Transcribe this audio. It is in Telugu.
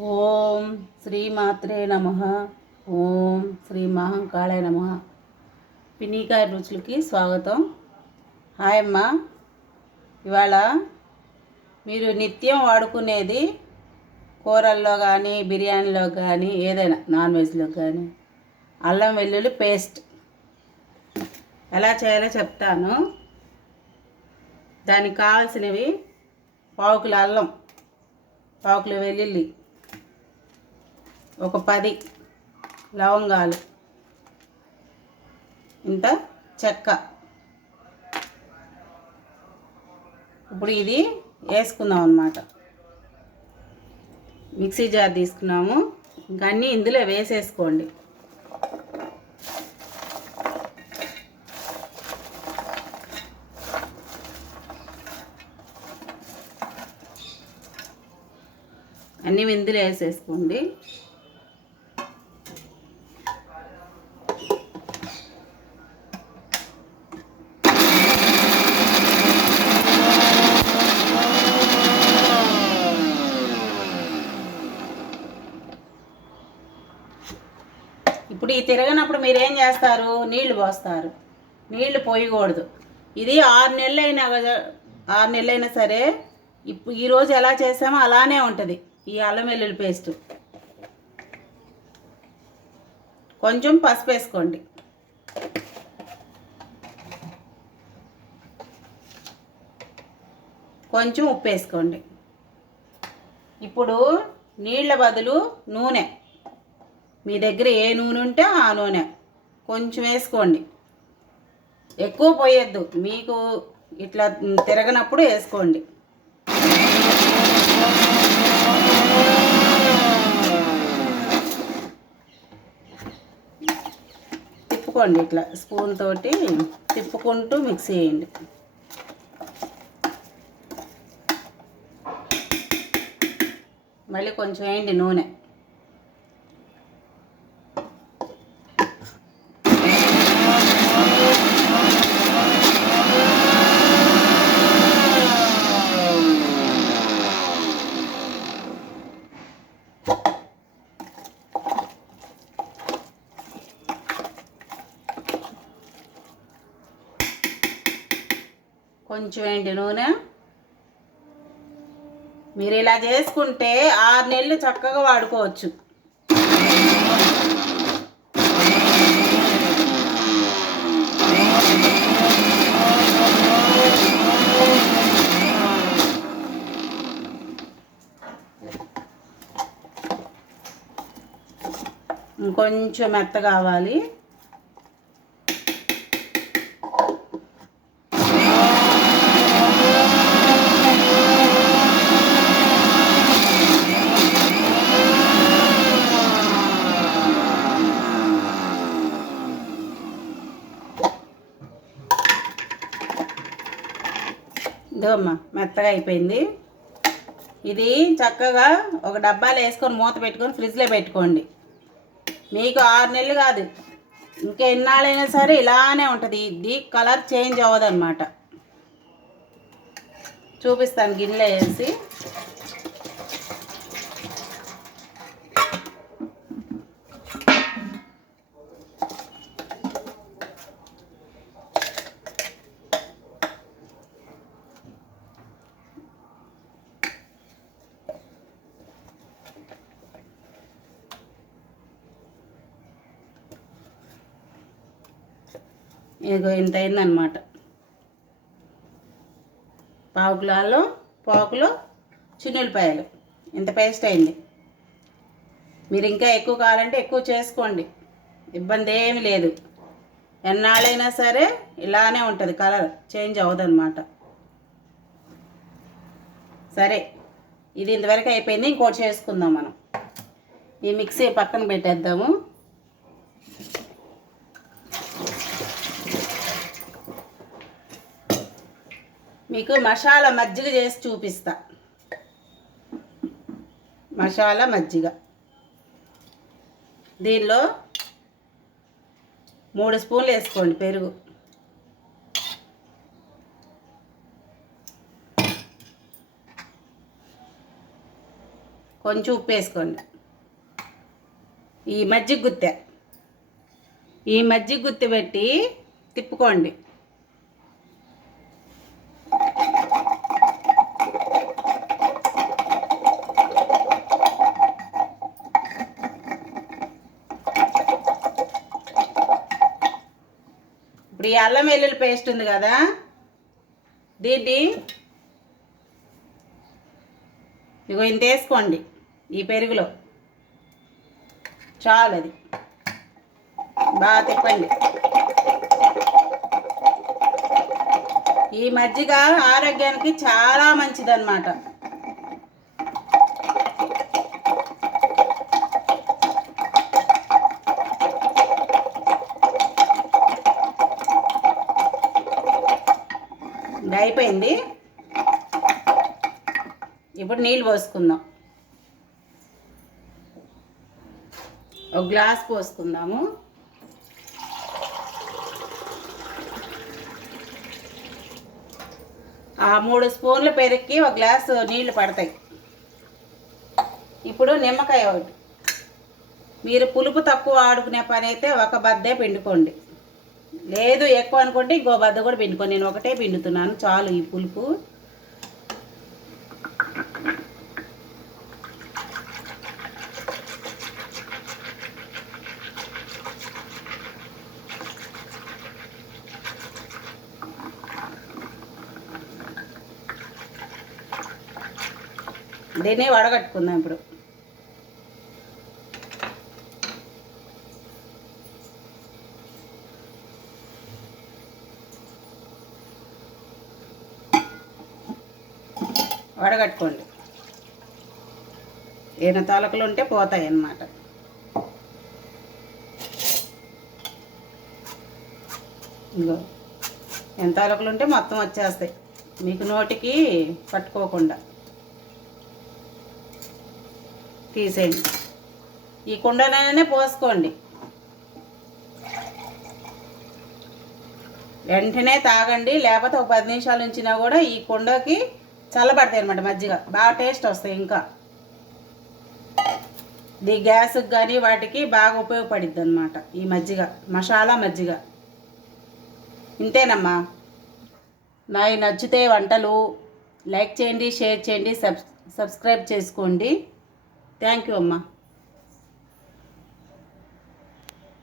ఓం శ్రీమాత్రే నమ. ఓం శ్రీ మహంకాళే నమ. పినీకాయ రుచులకి స్వాగతం. హాయ్ అమ్మ. ఇవాళ మీరు నిత్యం వాడుకునేది కూరల్లో కానీ బిర్యానీలో కానీ ఏదైనా నాన్ వెజ్లో కానీ అల్లం వెల్లుల్లి పేస్ట్. ఎలా చేయాలో చెప్తాను. దానికి కావాల్సినవి పావుకుల అల్లం పావుకులు వెల్లుల్లి ఒక పది లవంగాలు. ఇంత చెక్క. ఇప్పుడు ఇది వేసుకుందాం అన్నమాట. మిక్సీ జార్ తీసుకున్నాము. ఇంకా అన్నీ ఇందులో వేసేసుకోండి. అన్నీ ఇందులో వేసేసుకోండి. తిరగనప్పుడు మీరు ఏం చేస్తారు? నీళ్ళు పోస్తారు. నీళ్ళు పోయకూడదు. ఇది ఆరు నెలలు అయినా కదా ఆరు నెలలు అయినా సరే ఇప్పుడు ఈరోజు ఎలా చేసామో అలానే ఉంటుంది ఈ అల్లం వెల్లుల్లి పేస్ట్. కొంచెం పసుపు వేసుకోండి. కొంచెం ఉప్పు వేసుకోండి. ఇప్పుడు నీళ్ళ బదులు నూనె. మీ దగ్గర ఏ నూనె ఉంటే ఆ నూనె. కొంచెం వేసుకోండి. ఎక్కువ పోయొద్దు. మీకు ఇట్లా తిరగనప్పుడు వేసుకోండి. తిప్పుకోండి ఇట్లా స్పూన్ తోటి తిప్పుకుంటూ మిక్స్ చేయండి. మళ్ళీ కొంచెం వేయండి నూనె. కొంచెం వేయండి నూనె. మీరు ఇలా చేసుకుంటే ఆరు నెలలు చక్కగా వాడుకోవచ్చు. ఇంకొంచెం మెత్త కావాలి ఇదమ్మా మెత్తగా అయిపోయింది. ఇది చక్కగా ఒక డబ్బాలో వేసుకొని మూత పెట్టుకొని ఫ్రిడ్జ్లో పెట్టుకోండి. మీకు ఆరు నెలలు కాదు. ఇంకా ఎన్నాళ్ళైనా సరే ఇలానే ఉంటుంది. ఇది కలర్ చేంజ్ అవ్వదన్నమాట. చూపిస్తాను గిన్నెలో వేసి. ఇదిగో ఇంత అయిందనమాట పావు పాకులో పావుకిలో చిన్నులపాయలు ఇంత పేస్ట్ అయింది. మీరు ఇంకా ఎక్కువ కావాలంటే ఎక్కువ చేసుకోండి. ఇబ్బంది ఏమి లేదు. ఎన్నాళ్ళైనా సరే ఇలానే ఉంటుంది. కలర్ చేంజ్ అవ్వదన్నమాట. సరే ఇది ఇంతవరకు అయిపోయింది. ఇంకోటి చేసుకుందాం మనం. ఈ మిక్సీ పక్కన పెట్టేద్దాము. మీకు మసాలా మజ్జిగ చేసి చూపిస్తా. మసాలా మజ్జిగ. దీనిలో మూడు స్పూన్లు వేసుకోండి పెరుగు. కొంచెం ఉప్పు వేసుకోండి. ఈ మజ్జిగ గుత్తె. ఈ మజ్జిగ గుత్తె పెట్టి తిప్పుకోండి. ఇప్పుడు ఈ అల్లం వెల్లుల్లి పేస్ట్ ఉంది కదా? దీన్ని ఇగో ఇంత వేసుకోండి ఈ పెరుగులో. చాలు అది. బాగా తిప్పండి. ఈ మజ్జిగ ఆరోగ్యానికి చాలా మంచిదన్నమాట. అయిపోయింది. ఇప్పుడు నీళ్ళు పోసుకుందాం. ఒక గ్లాస్ పోసుకుందాము. ఆ మూడు స్పూన్ల పెరుగుకి ఒక గ్లాసు నీళ్ళు పడతాయి. ఇప్పుడు నిమ్మకాయ ఒకటి. మీరు పులుపు తక్కువ ఆడుకునే పని అయితే ఒక బద్దే పిండుకోండి. లేదు ఎక్కువ అనుకుంటే ఇంకో బద్ద కూడా పిండుకోండి నేను ఒకటే పిండుతున్నాను. చాలు ఈ పులుపు. దీన్ని వడగట్టుకుందాం ఇప్పుడు. వడగట్టుకోండి. ఏమైనా తాలకలు ఉంటే పోతాయి అన్నమాట ఇంకో ఎంత తలకలు ఉంటే మొత్తం వచ్చేస్తాయి. మీకు నోటికి పట్టుకోకుండా. తీసేయండి. ఈ కుండలోనే పోసుకోండి. వెంటనే తాగండి లేకపోతే ఒక పది నిమిషాలు ఉంచినా కూడా ఈ కుండకి చల్లబడతాయి అనమాట మజ్జిగ. బాగా టేస్ట్ వస్తాయి ఇంకా. ఇది గ్యాస్కి కానీ వాటికి బాగా ఉపయోగపడిద్ది అనమాట ఈ మజ్జిగ మసాలా మజ్జిగ. ఇంతేనమ్మా. నాకు నచ్చితే వంటలు లైక్ చేయండి షేర్ చేయండి సబ్ సబ్స్క్రైబ్ చేసుకోండి. థ్యాంక్ యూ అమ్మా.